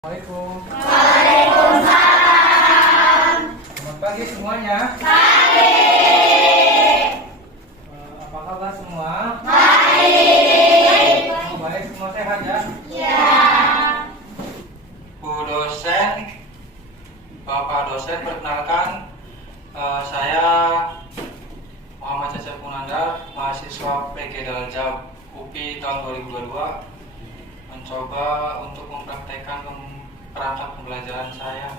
Assalamualaikum. Waalaikumsalam. Selamat pagi semuanya. Pagi. Apa kabar semua? Baik. Semua baik, semua sehat ya? Ya. Bu dosen, Bapak dosen, perkenalkan saya Muhammad Cecep Munandar, mahasiswa PG Daljab UPI tahun 2022, mencoba untuk mempraktekkan perangkat pembelajaran saya.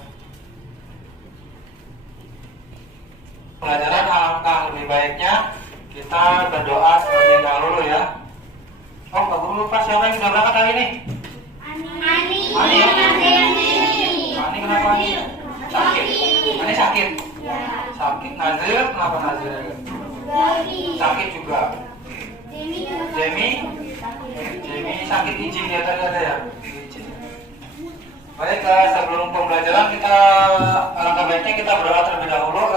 Pelajaran alangkah lebih baiknya kita berdoa terlebih dahulu ya. Oh, Pak Guru lupa siapa yang sudah berangkat hari ini? Ani. Ani kenapa Ani? Sakit. Ani sakit. Ya. Sakit. Nazir kenapa Nazir? Sakit juga. Jamie sakit izin ya tadi ada ya. Izin. Baik, sebelum pembelajaran kita alangkah baiknya kita berdoa terlebih dahulu,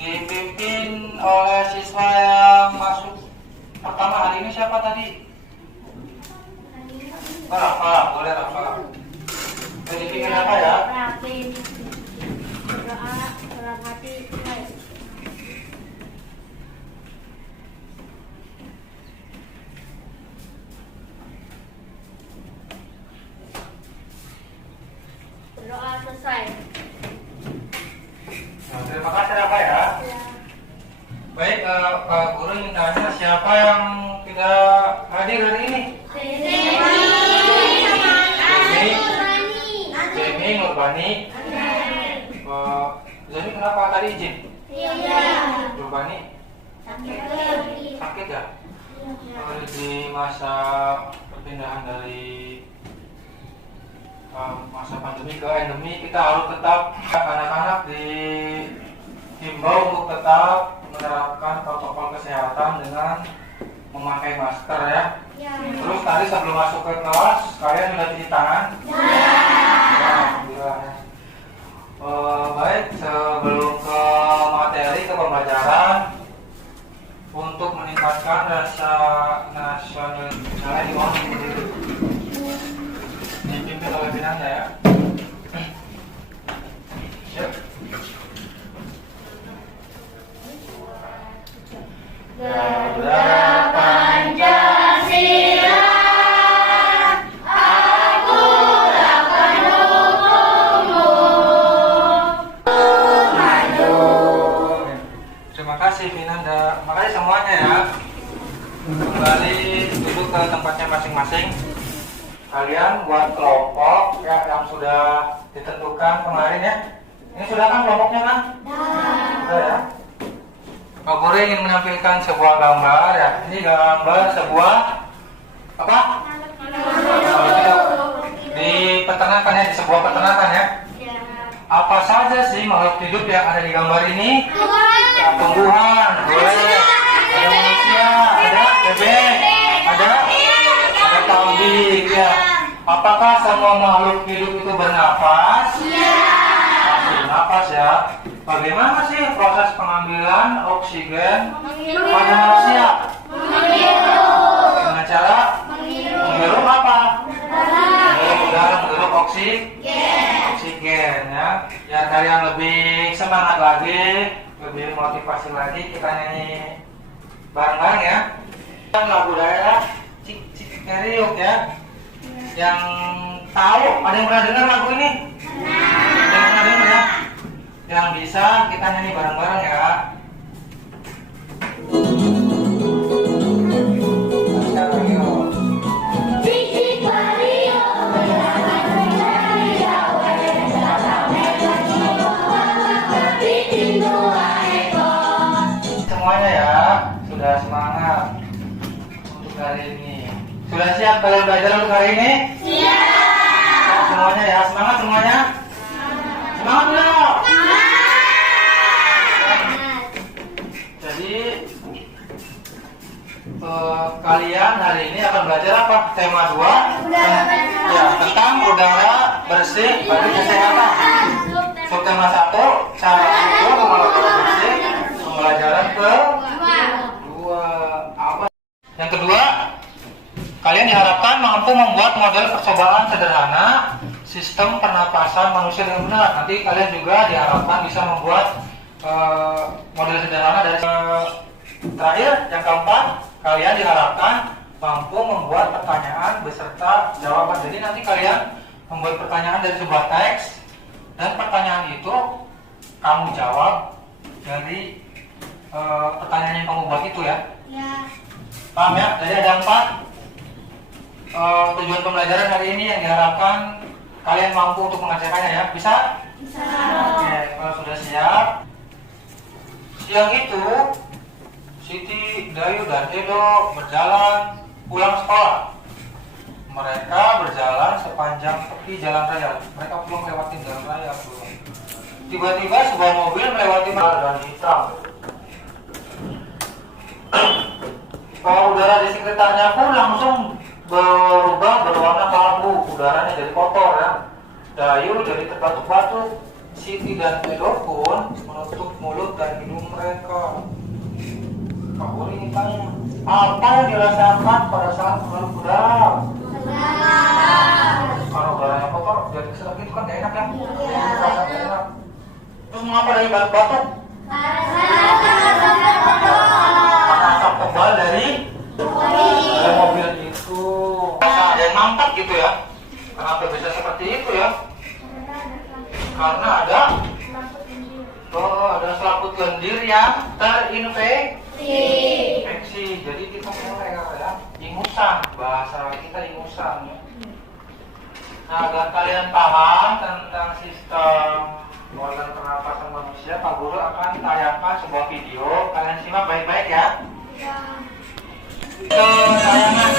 dipimpin oleh siswa yang masuk pertama hari ini. Siapa tadi? Rafa, boleh Rafa. Dipimpin apa ya? Berdoa dalam hati. Berdoa selesai. Nah, terima kasih Rafa ya. Baik, Pak Guru ingin tanya siapa yang tidak hadir hari ini? Jamie, Nurbani. Jamie kenapa tadi izin? Nurbani sakit ya? Di masa perpindahan dari masa pandemi ke endemi, kita harus tetap anak-anak dihimbau untuk tetap menerapkan protokol kesehatan dengan memakai masker ya. Terus tadi sebelum masuk ke kelas kalian sudah cuci tangan? Alhamdulillah. Baik, sebelum ke materi, ke pembelajaran, untuk meningkatkan rasa nasionalisme saya dipimpin oleh Binanda ya. Yuk. Garuda Pancasila, akulah pendukungmu. Maju. Terima kasih Binanda. Makasih semuanya ya. Kembali duduk ke tempatnya masing-masing. Kalian buat kelompok ya yang sudah ditentukan kemarin ya. Ini sudah kan kelompoknya kan? Sudah ya. Pak Guru ingin menampilkan sebuah gambar ya. Ini gambar sebuah apa? Di peternakan ya, di sebuah peternakan ya. Apa saja sih makhluk hidup yang ada di gambar ini? Ya, tumbuhan, boleh. Ada manusia, ada bebek, ada kambing ya. Apakah semua makhluk hidup itu bernapas? Masih bernapas ya. Bagaimana sih proses pengambilan oksigen pada manusia? Dengan cara menghirup apa? Menghirup udara, menghirup oksigen ya. Biar kalian lebih semangat lagi, lebih motivasi lagi, kita nyanyi bareng-bareng ya. Lagu daerah Cik Teriuk ya. Yang tahu, ada yang pernah dengar lagu ini? Ada yang pernah dengar ya? Yang bisa kita nyanyi bareng-bareng ya. Semuanya ya, sudah semangat untuk hari ini. Sudah siap kalian belajar untuk hari ini? Iya. Semuanya ya, semangat semuanya. Semangat dulu. Jadi kalian hari ini akan belajar apa? Tema 2 ya, tentang udara bersih bagi kesehatan. Subtema 1 cara hidup udara bersih. Pembelajaran kedua apa? Yang kedua, kalian diharapkan mampu membuat model percobaan sederhana sistem pernapasan manusia dengan benar. Nanti kalian juga diharapkan bisa membuat model sederhana dari terakhir. Yang keempat, kalian diharapkan mampu membuat pertanyaan beserta jawaban. Jadi nanti kalian membuat pertanyaan dari sebuah teks dan pertanyaan itu kamu jawab dari pertanyaan yang kamu buat itu ya. Paham ya? Jadi ada 4 tujuan pembelajaran hari ini yang diharapkan kalian mampu untuk mengerjakannya ya. Bisa? Bisa. Oke, kalau sudah siap. Siang itu Siti, Dayu, dan Edo berjalan pulang sekolah. Mereka berjalan sepanjang tepi jalan raya. Mereka belum melewati jalan raya belum. Tiba-tiba sebuah mobil melewati dan hitam. Udara di sekitarnya pun langsung berubah berwarna kelabu. Udaranya jadi kotor ya. Dayu jadi terbatuk-batuk. Siti dan Edo pun menutup mulut dan hidung mereka. Kak Uri tanya, apa yang dirasakan pada saat menghirup udara? Kalau udaranya kotor, jadi keselak itu kan gak enak ya? Terasa gak enak. Terus mengapa dari batuk? Karena asap tebal dari mobil itu. Ada yang mantap gitu ya? Kenapa bisa seperti itu ya? Karena ada selaput lendir yang terinfeksi. Jadi kita mulai ya, ingusan, bahasa kita ingusan ya. Nah, agar kalian paham tentang sistem organ pernapasan manusia, Pak Guru akan tayangkan sebuah video. Kalian simak baik-baik ya. Tayangan.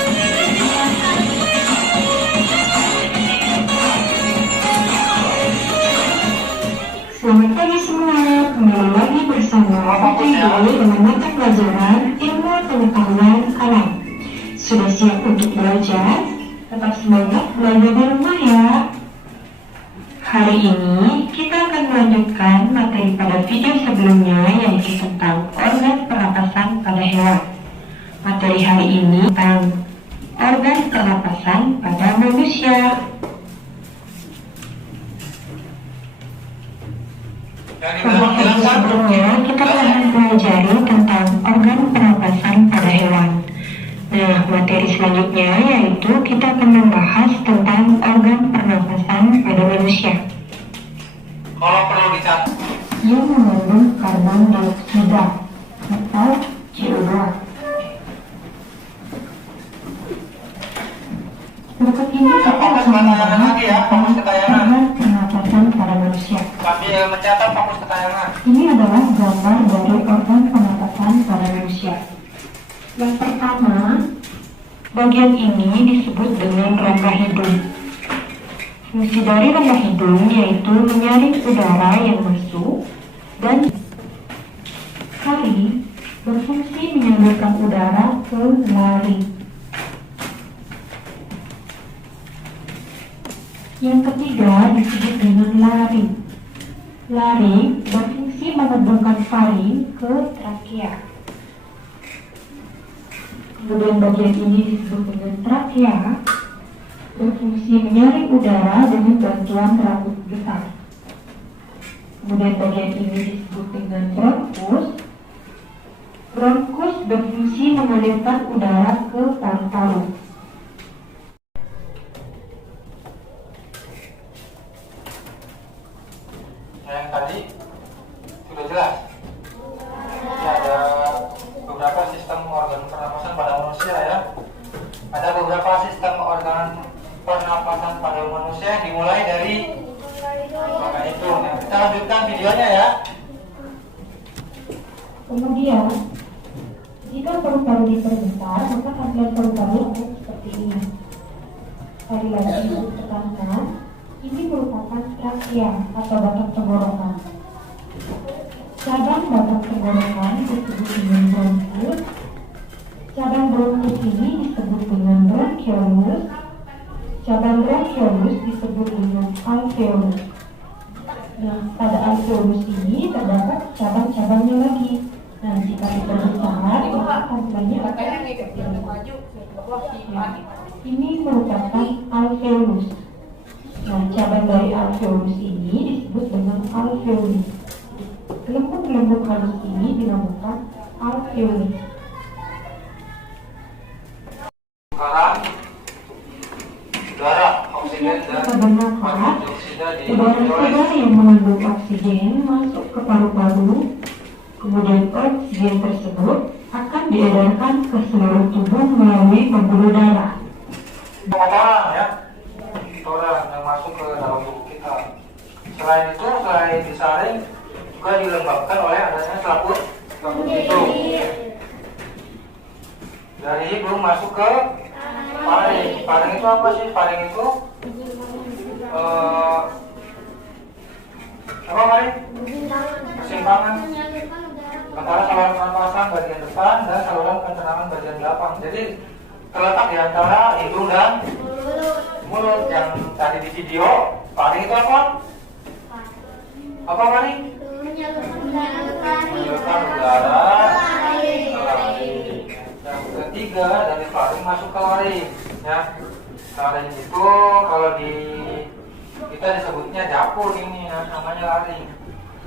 Selamat pagi semua, kembali lagi bersama Putri Dewi dengan mata pelajaran ilmu pengetahuan alam. Sudah siap untuk belajar? Tetap semangat belajar di rumah ya. Hari ini kita akan melanjutkan materi pada video sebelumnya, yaitu tentang organ pernapasan pada hewan. Materi hari ini tentang organ pernapasan pada manusia. Sebelumnya kita telah mempelajari tentang organ pernapasan pada hewan. Nah, materi selanjutnya yaitu kita akan membahas tentang organ pernapasan pada manusia. Kalau perlu dicatat, Yang mengandung karbon dioksida atau CO2. Berikut ini kita akan membahas organ pernapasan pada manusia. sambil mencatat fokus ke tayangan. Ini adalah gambar dari organ pernapasan pada manusia. Yang pertama, bagian ini disebut dengan rongga hidung. Fungsi dari rongga hidung yaitu menyaring udara yang masuk dan kali berfungsi menyalurkan udara ke laring. Yang ketiga disebut dengan laring. Laring berfungsi menghubungkan faring ke trakea. Kemudian bagian ini disebut dengan trakea, berfungsi menyaring udara dengan bantuan rambut besar. Kemudian bagian ini disebut dengan bronkus. Bronkus berfungsi mengalirkan udara ke paru-paru. Yang tadi sudah jelas. Ini ada beberapa sistem organ pernapasan pada manusia ya. Ada beberapa sistem organ pernapasan pada manusia yang dimulai dari rongga hidung. Ya. Kita lanjutkan videonya ya. Kemudian, jika paru-paru diperbesar, maka tampilan paru-paru akan seperti ini. Lagi-lagi ibu tekankan, ini merupakan trakea atau batang tenggorokan. Cabang batang tenggorokan disebut dengan bronkus. Cabang bronkus ini disebut dengan bronchiolus. Cabang bronchiolus disebut dengan alveolus. Nah, pada alveolus ini terdapat cabang-cabangnya lagi. Nah, jika diperbesar, akan banyak ini merupakan alveolus. Nah, cabang dari alveolus ini disebut dengan alveolus. Gelembung-gelembung halus ini dinamakan alveolus. Sekarang udara, oksigen dan karbon dioksida di Udara yang mengandung oksigen masuk ke paru-paru, kemudian oksigen tersebut akan diedarkan ke seluruh tubuh melalui pembuluh darah. kotoran ya, kotoran yang masuk ke dalam tubuh kita. Selain itu, selain disaring juga dilembabkan oleh adanya selaput hidung. Dari hidung masuk ke paring. Paring itu apa sih? Paring itu apa paring? Kesimpangan antara saluran pernapasan bagian depan dan saluran pencernaan bagian belakang. Jadi terletak di antara hidung dan mulut. Yang tadi di video, paring itu apa? Apa paring? Menyalurkan udara ke laring. Yang ketiga, dari paring masuk ke laring. Ya, laring itu kalau di kita disebutnya dapur ini, namanya laring.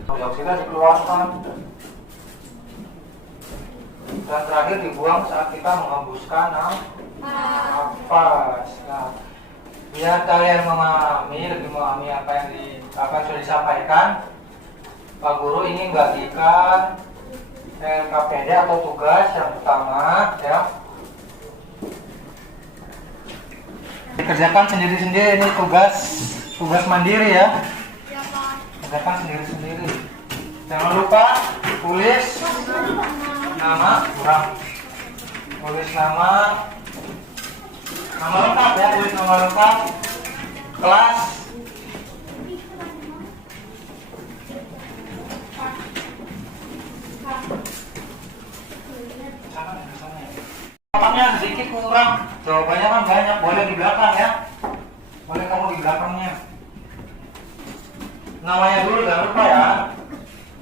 Dioksida dikeluarkan. Dan terakhir dibuang saat kita menghembuskan nafas. Nah, biar kalian lebih memahami apa yang sudah disampaikan, Pak Guru ini membagikan LKPD atau tugas yang pertama, ya. Dikerjakan sendiri-sendiri, ini tugas mandiri ya. Kerjakan sendiri-sendiri. Jangan lupa tulis nama kurang, tulis nama lengkap ya, tulis nama lengkap, kelas, jawabannya sedikit kurang, jawabannya kan banyak, boleh di belakang ya, boleh kamu di belakangnya. Namanya dulu jangan lupa ya,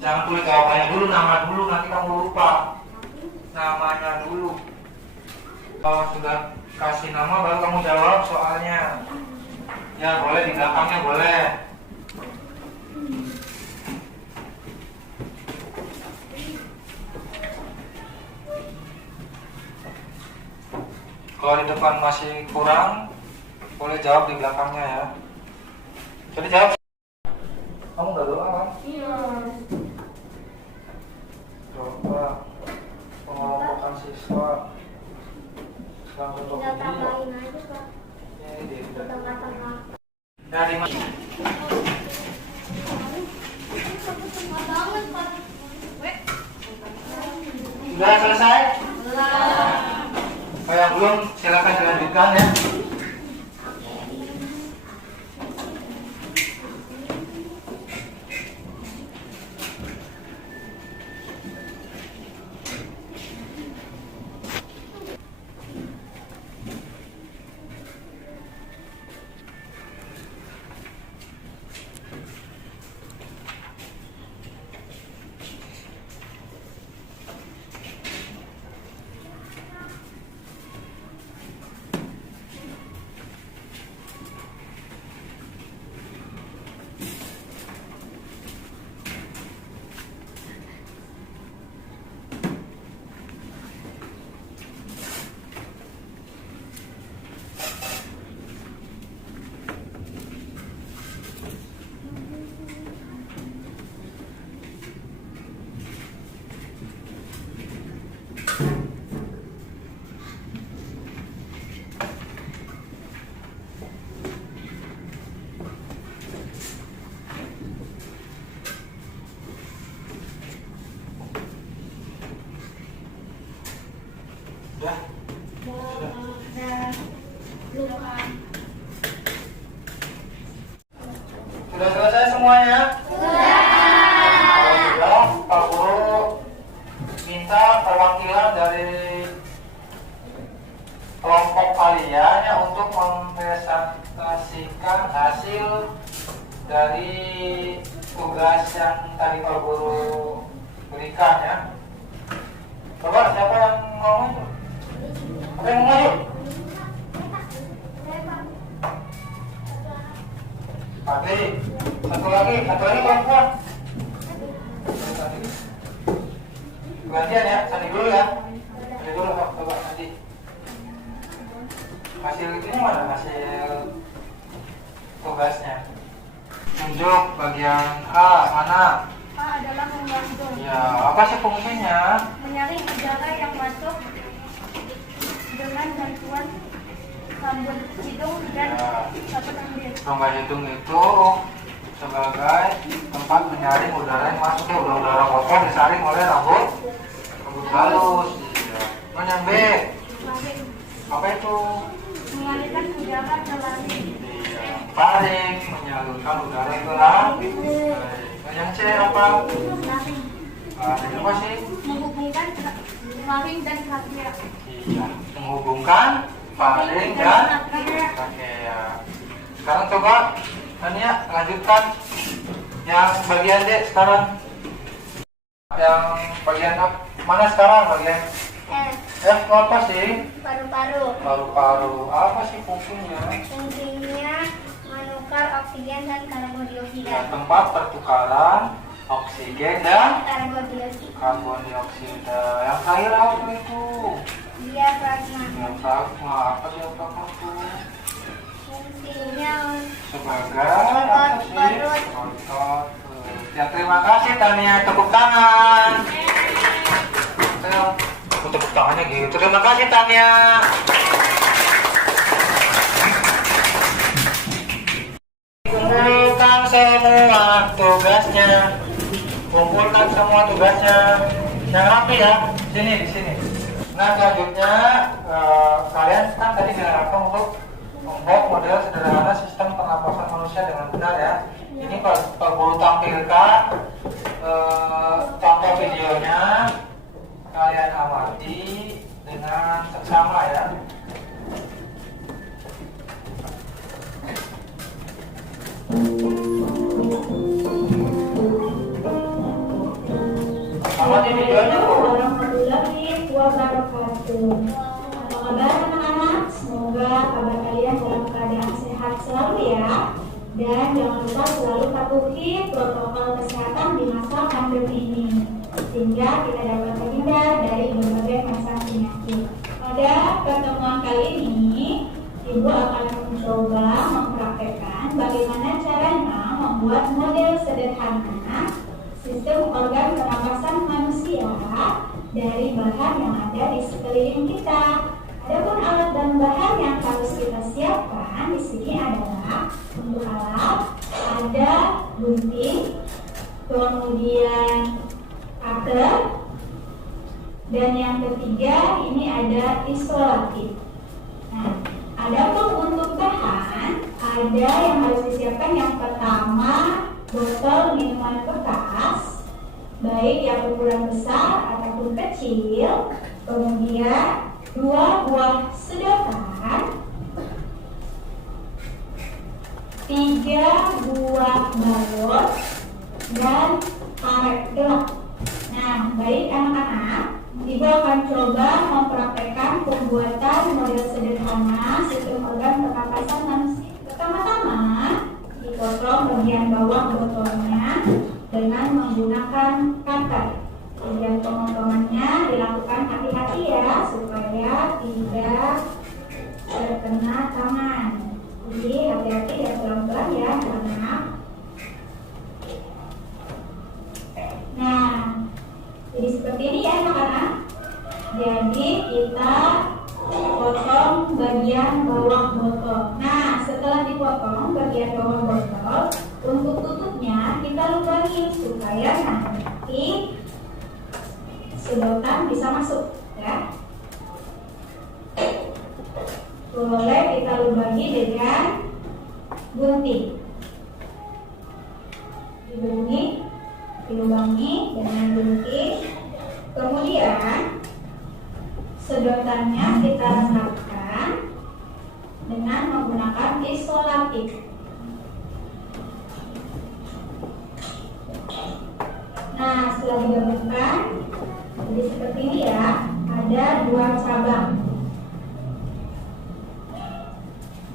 jangan tulis jawabannya dulu, nama dulu, nanti kamu lupa. Namanya dulu. Kalau sudah kasih nama baru kamu jawab soalnya. Ya boleh di belakangnya boleh. Kalau di depan masih kurang, boleh jawab di belakangnya ya. Jadi jawab. Kamu udah doa kan? Iya. Doa pengelompokan siswa selama untuk Kita video. tambahin aja, Pak. Ini di Tengah-tengah. dari mana? Tengah banget, Pak. Sudah selesai? Kalau yang belum silakan dilanjutkan ya. Sudah selesai semuanya? Kalau sudah, Pak Guru minta perwakilan dari kelompok kalian ya untuk mempresentasikan hasil dari tugas yang tadi Pak Guru berikan ya. Coba siapa yang mau maju? Siapa yang mau maju? Pati, satu lagi perempuan. Gantian ya, Sandi dulu ya. Sandi dulu, coba Sandi. Hasil ini mana? Hasil tugasnya. Tunjuk bagian A mana? A adalah membantu. Ya, apa sih fungsinya? Menyaring udara yang masuk dengan bantuan sabun hidung dan sabun ambil. Rongga hidung itu sebagai tempat menyaring udara yang masuk ke udara kotor disaring oleh rambut halus. Iya. Mana yang B? Paring. Apa itu? Mengalirkan udara ke langit. Iya. Paring menyalurkan udara ke langit. Yang C apa? Laring. Paring apa sih? Menghubungkan laring dan trachea. Iya. Menghubungkan paring dan trachea. Sekarang coba Tania lanjutkan yang bagian D sekarang. Yang bagian mana sekarang? Bagian F apa sih? Paru-paru. Paru-paru. Apa sih fungsinya? Fungsinya menukar oksigen dan karbon dioksida. Ya, tempat pertukaran oksigen dan Karbon dioksida. karbon dioksida. Yang terakhir apa itu? Diafragma. Diafragma. Apa diafragma itu? Fungsinya Sebagai apa sih? Perut. Otot. Ya, terima kasih Tania, tepuk tangan. Tepuk tangannya gitu. Terima kasih Tania. Kumpulkan semua tugasnya. Kumpulkan semua tugasnya. Yang rapi ya. Sini, di sini. Nah, selanjutnya kalian kan tadi diarahkan untuk membuat model sederhana sistem pernapasan manusia dengan benar ya. Ini Pak Guru tampilkan contoh videonya, kalian amati dengan seksama ya. Amati videonya Bu. Warahmatullahi wabarakatuh. Apa kabar anak-anak? Semoga kabar kalian dalam keadaan sehat selalu ya. Dan jangan lupa selalu patuhi protokol kesehatan di masa pandemi ini, sehingga kita dapat terhindar dari berbagai macam penyakit. Pada pertemuan kali ini, Ibu akan mencoba mempraktekkan bagaimana caranya membuat model sederhana sistem organ pernapasan manusia dari bahan yang ada di sekeliling kita. Adapun alat dan bahan yang harus kita siapkan di sini adalah untuk alat ada gunting, kemudian cutter, dan yang ketiga ini ada isolatif. Nah, adapun untuk bahan ada yang harus disiapkan yang pertama botol minuman bekas, baik yang ukuran besar ataupun kecil, kemudian 2 buah sedotan, 3 buah balon, dan karet gelap. Nah, baik anak-anak, Ibu akan coba mempraktekkan pembuatan model sederhana sistem organ pernapasan manusia. Pertama-tama, dipotong bagian bawah botolnya dengan menggunakan cutter. Kemudian pemotongannya dilakukan hati-hati ya, supaya tidak terkena tangan. Jadi hati-hati dan pelan-pelan ya anak. Nah, jadi seperti ini ya anak-anak. Jadi kita potong bagian bawah botol. Nah, setelah dipotong bagian bawah botol, untuk tutupnya kita lubangi supaya nanti sedotan bisa masuk ya. Boleh kita lubangi dengan gunting. dilubangi dengan gunting. Kemudian sedotannya kita rekatkan dengan menggunakan isolatif. Nah, setelah digabungkan jadi seperti ini ya, ada 2 cabang.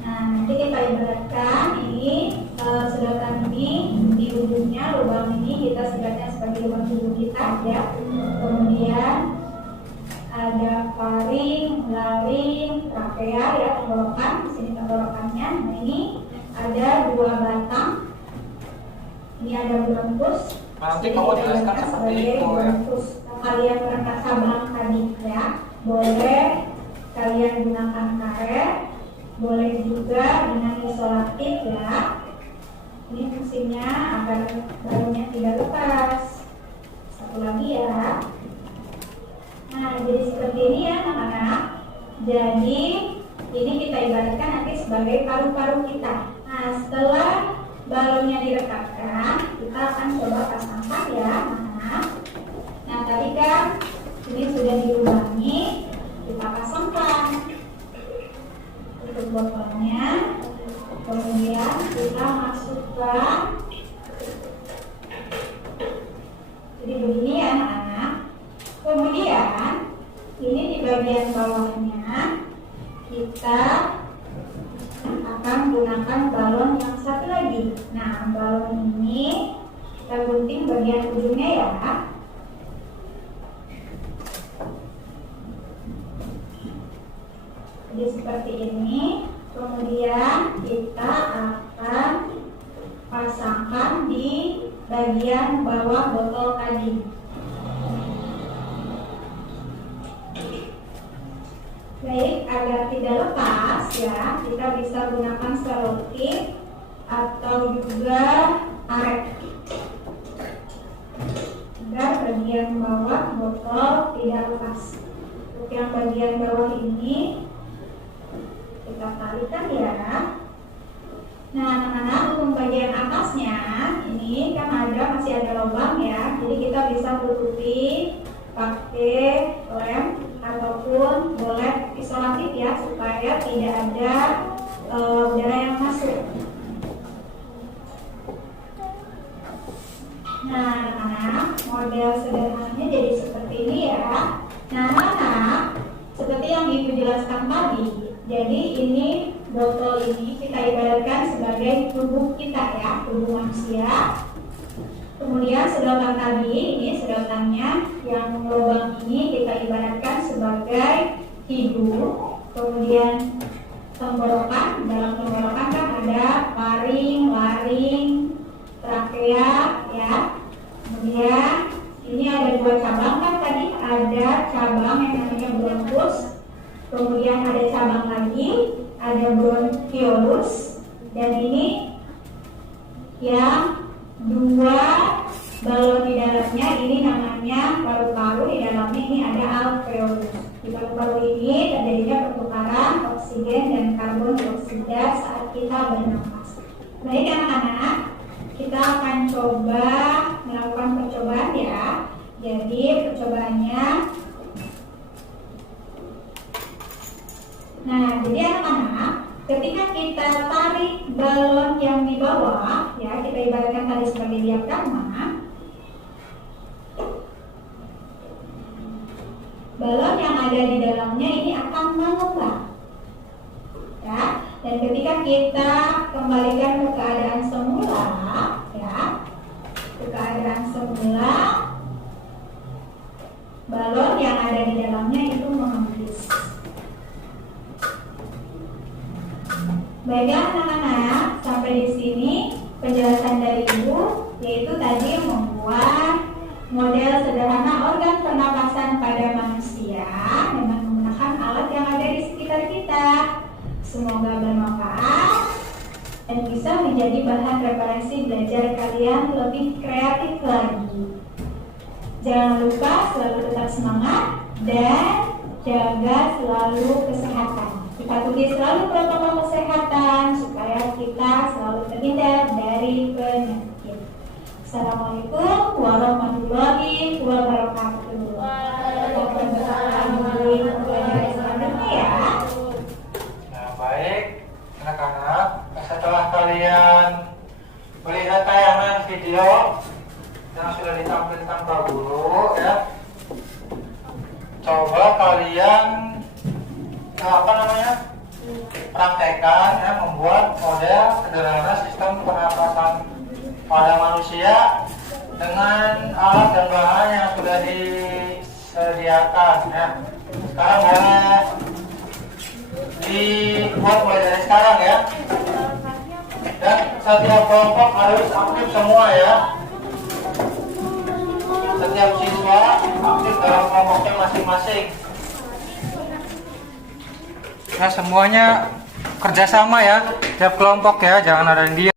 Nah, nanti kita ibaratkan ini sedotan ini di ujungnya, lubang ini kita sedotannya sebagai lubang hidung kita ya. Kemudian ada faring, laring, trachea ya, tenggorokan. Di sini tenggorokannya. Nah, ini ada 2 batang. Ini ada bronkus. Nanti kamu jelaskan seperti itu ya. Kalian merangkak cabang tadi ya, boleh kalian gunakan karet, boleh juga dengan isolatif ya. Ini fungsinya agar balonnya tidak lepas. Satu lagi ya. Nah, jadi seperti ini ya anak-anak. Jadi ini kita ibaratkan nanti sebagai paru-paru kita. Nah, setelah balonnya direkatkan, kita akan coba pasangkan ya anak-anak. Nah, tadi kan ini sudah dilubangi, kita pasangkan tutup botolnya, kemudian kita masukkan. Jadi begini ya anak-anak. Kemudian ini di bagian bawahnya kita akan gunakan balon yang satu lagi. Nah, balon ini kita gunting bagian ujungnya ya. Jadi seperti ini. Kemudian kita akan pasangkan di bagian bawah botol tadi. Baik, agar tidak lepas ya, kita bisa gunakan selotip atau juga karet agar bagian bawah botol tidak lepas. Untuk yang bagian bawah ini kita tarikan ya. Nah anak-anak, untuk bagian atasnya ini kan masih ada lubang ya, jadi kita bisa tutupi pakai lem ataupun boleh isolatif ya, supaya tidak ada udara yang masuk. Nah anak-anak, model sederhananya jadi seperti ini ya. Nah anak-anak, seperti yang Ibu jelaskan tadi, jadi ini botol ini kita ibaratkan sebagai tubuh kita ya, tubuh manusia. Kemudian sedotan tadi, ini sedotannya yang lubang ini kita ibaratkan sebagai hidung. Kemudian tenggorokan, dalam tenggorokan kan ada faring, laring, trachea ya. Kemudian ini ada 2 cabang kan tadi, ada cabang yang namanya bronkus. Kemudian ada cabang lagi, ada bronchiolus. Dan ini yang 2 balon di dalamnya, ini namanya paru-paru. Di dalamnya ini ada alveolus. Di paru-paru ini terjadinya pertukaran oksigen dan karbon dioksida saat kita bernapas. Baik anak-anak, kita akan coba melakukan percobaan ya. Jadi percobaannya, nah jadi anak-anak, ketika kita tarik balon yang di bawah ya, kita ibaratkan tadi sebagai diafragma, balon yang ada di dalamnya ini akan mengembang ya. Dan ketika kita kembalikan ke keadaan semula ya, ke keadaan semula, balon yang ada di dalamnya itu mengembis. Baiklah anak-anak, sampai di sini penjelasan dari Ibu, yaitu tadi membuat model sederhana organ pernapasan pada manusia dengan menggunakan alat yang ada di sekitar kita. Semoga bermanfaat dan bisa menjadi bahan referensi belajar kalian lebih kreatif lagi. Jangan lupa selalu tetap semangat dan jaga selalu kesehatan. Patuhi selalu protokol kesehatan supaya kita selalu terhindar dari penyakit. Assalamualaikum warahmatullahi wabarakatuh. Ya. Nah, baik anak-anak, setelah kalian melihat tayangan video yang sudah ditampilkan Pak Guru ya, coba kalian praktekkan ya, membuat model sederhana sistem pernapasan pada manusia dengan alat dan bahan yang sudah disediakan ya. Sekarang boleh dibuat mulai dari sekarang ya. Dan setiap kelompok harus aktif semua ya. Setiap siswa aktif dalam kelompoknya masing-masing. Nah, semuanya kerjasama ya, tiap kelompok ya, jangan ada yang diam.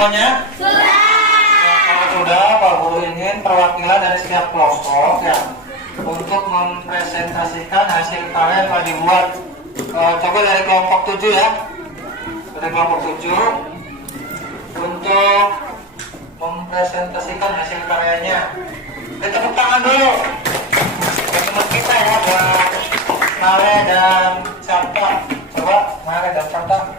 Semuanya? Kalau sudah, Pak Guru ingin perwakilan dari setiap kelompok ya untuk mempresentasikan hasil karya yang telah dibuat. Coba dari kelompok 7 ya. Dari kelompok 7 untuk mempresentasikan hasil karyanya. Tepuk tangan dulu. Teman kita ya buat Mare dan Sarta. Coba Mare dan Sarta.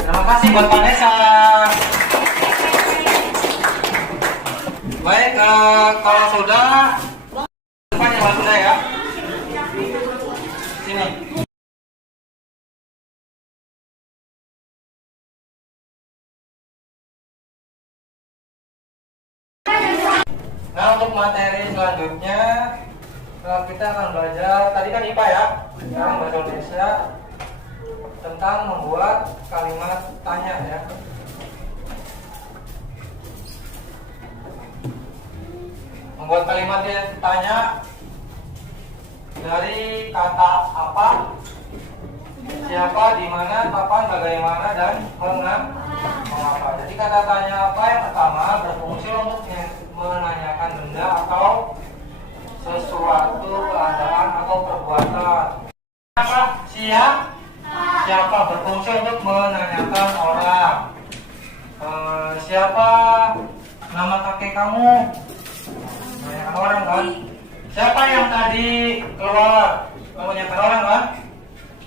Terima kasih buat Vanessa. Baik, kalau sudah, depan yang sudah ya. Sini. Nah, untuk materi selanjutnya kita akan belajar, tadi kan IPA ya, sekarang bahasa Indonesia tentang membuat kalimat tanya ya. Membuat kalimat tanya dari kata apa, siapa, di mana, kapan, bagaimana, dan mengapa. Jadi kata tanya apa yang pertama berfungsi untuk menanyakan benda atau sesuatu, keadaan atau perbuatan. Siapa berfungsi untuk menanyakan orang. Siapa nama kakek kamu? Menanyakan orang kan. Siapa yang tadi keluar? Menanyakan orang kan.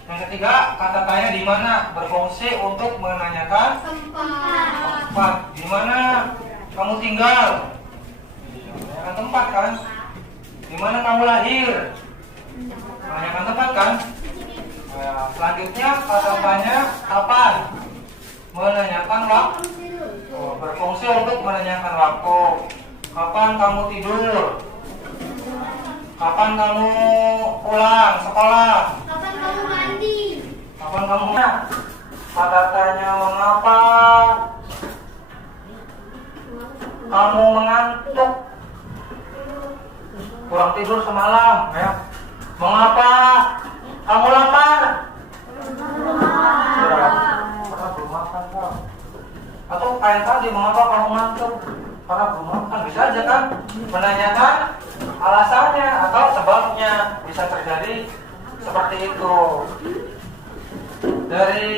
Yang ketiga, kata tanya di mana berfungsi untuk menanyakan tempat. Di mana kamu tinggal? Menanyakan tempat kan. Di mana kamu lahir? Menanyakan tempat kan. Nah, selanjutnya kata tanya kapan. menanyakan waktu. Oh, berfungsi untuk menanyakan waktu. Kapan kamu tidur? Kapan kamu pulang sekolah? Kapan kamu mandi? Kapan kamu kata tanya mengapa kamu mengantuk? Kurang tidur semalam, ya. Mengapa kamu lapar? Ya, karena belum makan, Pak. Atau kayak tadi, mengapa kamu ngantuk? Karena belum makan. Bisa aja kan menanyakan alasannya atau sebabnya, bisa terjadi seperti itu. Dari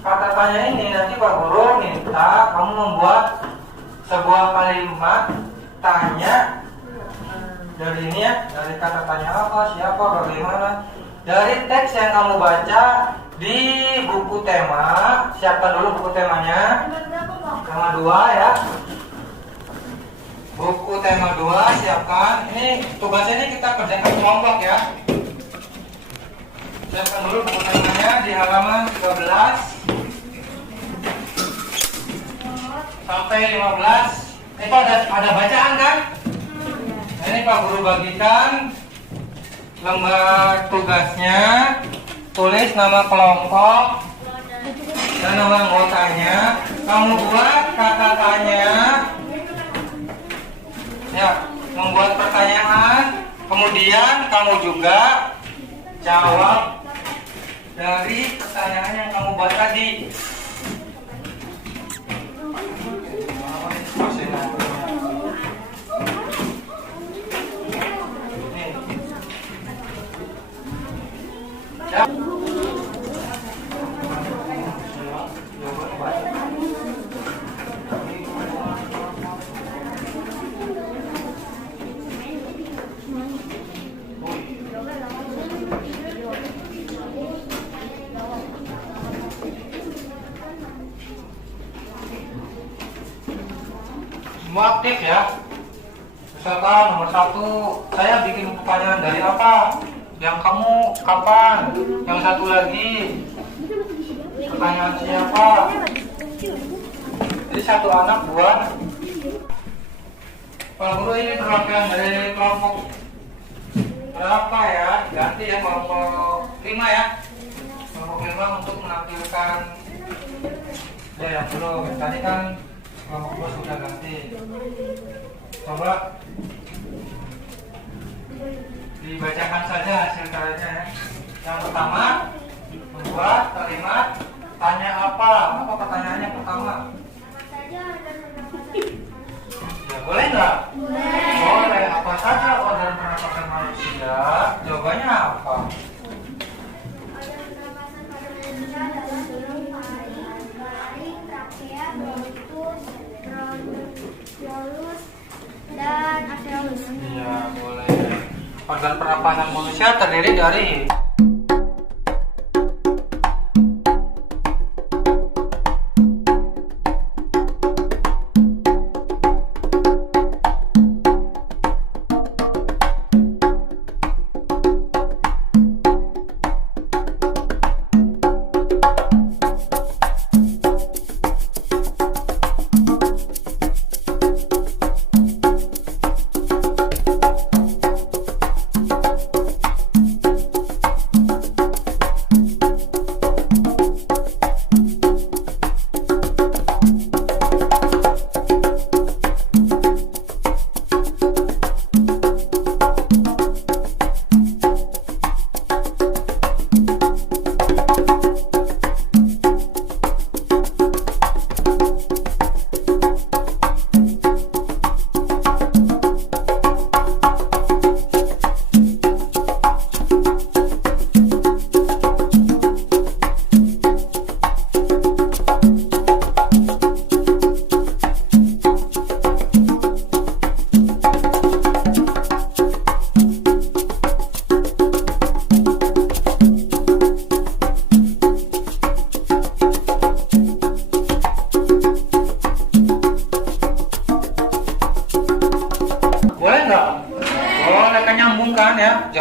kata tanya ini nanti Pak Guru minta kamu membuat sebuah kalimat tanya dari ini ya, dari kata tanya apa, siapa, bagaimana, dari teks yang kamu baca di buku tema. Siapkan dulu buku temanya, tema 2 ya. Buku tema 2 siapkan. Ini tugasnya ini kita kerjakan kelompok ya. Siapkan dulu buku temanya di halaman 13 sampai 15. Itu ada bacaan kan? Nah, ini Pak Guru bagikan lembar tugasnya. Tulis nama kelompok dan nama anggotanya. Kamu buat kata tanya. Ya, membuat pertanyaan. Kemudian kamu juga jawab dari pertanyaan yang kamu buat tadi. Ya. Semua aktif ya. Misalkan nomor 1, saya bikin pertanyaan dari apa? Yang kamu kapan? Yang satu lagi pertanyaan siapa? Jadi satu anak buat. Pak Guru ini perwakilan dari kelompok berapa ya? Ganti ya, kelompok 5 ya. Kelompok 5 untuk menampilkan. Ya yang belum. Tadi kan kelompok 2 sudah ganti. Coba dibacakan saja hasil karyanya ya. Yang pertama, membuat kalimat tanya apa? Apa pertanyaannya pertama? Ya, boleh nggak? Boleh. Apa saja organ pernapasan manusia? Jawabannya apa? Organ pernapasan pada manusia adalah hidung, paru-paru, trakea, bronkus, bronkiolus, dan alveolus. Iya, boleh. Organ pernapasan manusia terdiri dari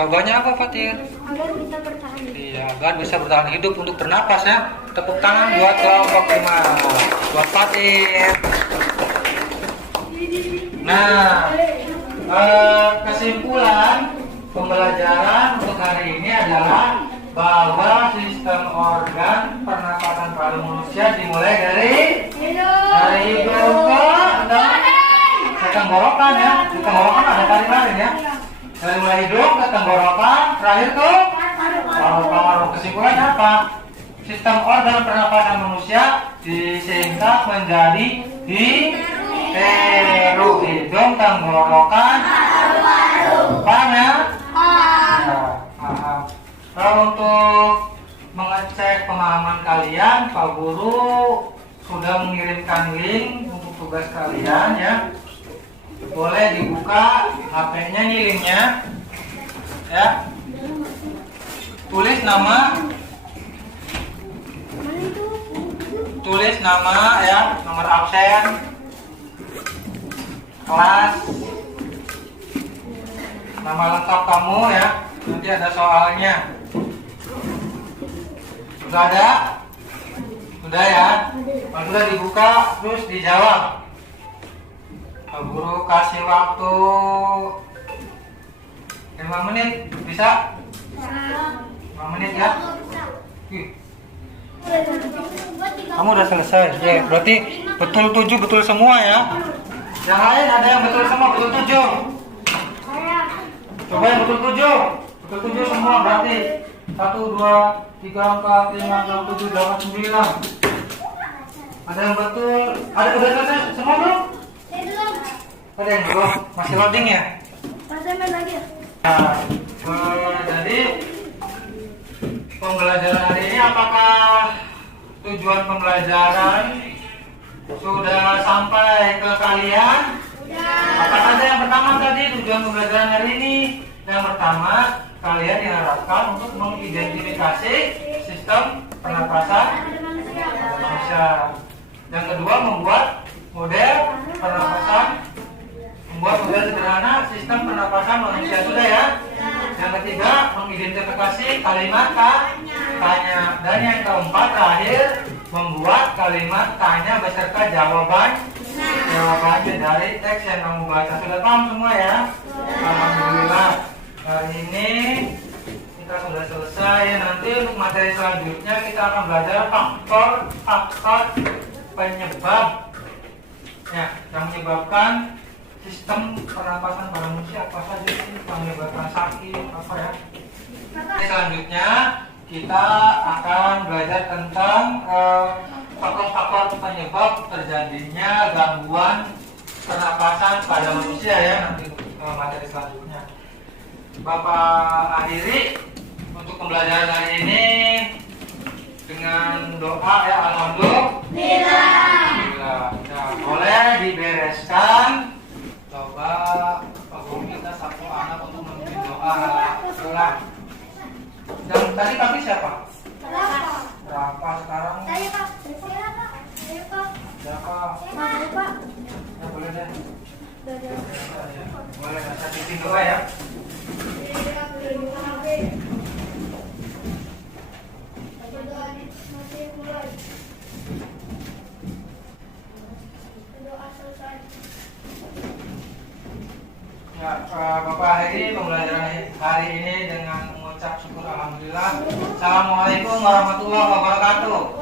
Jawabannya apa, Fatir? Agar bisa bertahan hidup. Iya, agar bisa bertahan hidup untuk bernapas ya. Tepuk tangan buat kelompok 5. Buat Fatir. Nah, kesimpulan pembelajaran untuk hari ini adalah bahwa sistem organ pernapasan pada manusia dimulai dari hidung ke tenggorokan ya. Di tenggorokan ada tarik lain ya. Dari mulai hidung ke tenggorokan, terakhir ke paru-paru. Kesimpulannya apa? Sistem organ pernapasan manusia disingkat menjadi hidung, tenggorokan, paru-paru. Paham ya? Paham. Kalau untuk mengecek pemahaman kalian, Pak Guru sudah mengirimkan link untuk tugas kalian ya. Boleh dibuka HP-nya nih linknya ya. Tulis nama ya, nomor absen, kelas, nama lengkap kamu ya. Nanti ada soalnya. Sudah ada? Sudah ya? Kalau sudah dibuka terus dijawab. Pak Guru kasih waktu 5 menit, bisa? 5 menit ya? Kamu udah selesai? Ya, berarti betul 7, betul semua ya? Yang lain ada yang betul semua, betul 7? Coba yang betul 7. Betul 7 semua berarti 1, 2, 3, 4, 5, 6, 7, 8, 9. Ada yang betul? Ada udah selesai semua belum? Ada yang belum? Masih loading ya? Nah, jadi pembelajaran hari ini apakah tujuan pembelajaran sudah sampai ke kalian? Apa saja yang pertama tadi tujuan pembelajaran hari ini? Yang pertama, kalian diharapkan untuk mengidentifikasi sistem pernapasan manusia. Yang kedua, membuat model pernapasan, membuat model sederhana sistem pernapasan manusia sudah ya. Yang ketiga, mengidentifikasi kalimat tanya. Dan yang keempat, terakhir, membuat kalimat tanya beserta jawabannya dari teks yang kamu baca. Sudah paham semua ya? Alhamdulillah. Hari ini kita sudah selesai. Nanti untuk materi selanjutnya kita akan belajar faktor penyebab ya, yang menyebabkan sistem pernapasan pada manusia. Apa saja sih yang menyebabkan sakit apa ya? Selanjutnya kita akan belajar tentang faktor-faktor penyebab terjadinya gangguan pernapasan pada manusia ya, nanti materi selanjutnya. Bapak akhiri untuk pembelajaran hari ini dengan doa ya, alhamdulillah. Nah, boleh dibereskan. Coba Pak Guru minta satu anak untuk memimpin doa. Dan tadi kami siapa? Berapa sekarang? Saya Pak. Siapa? Ya boleh deh. Boleh, saya bikin doa ya. Ya, Bapak akhiri pembelajaran hari ini dengan mengucap syukur alhamdulillah. Assalamualaikum warahmatullahi wabarakatuh.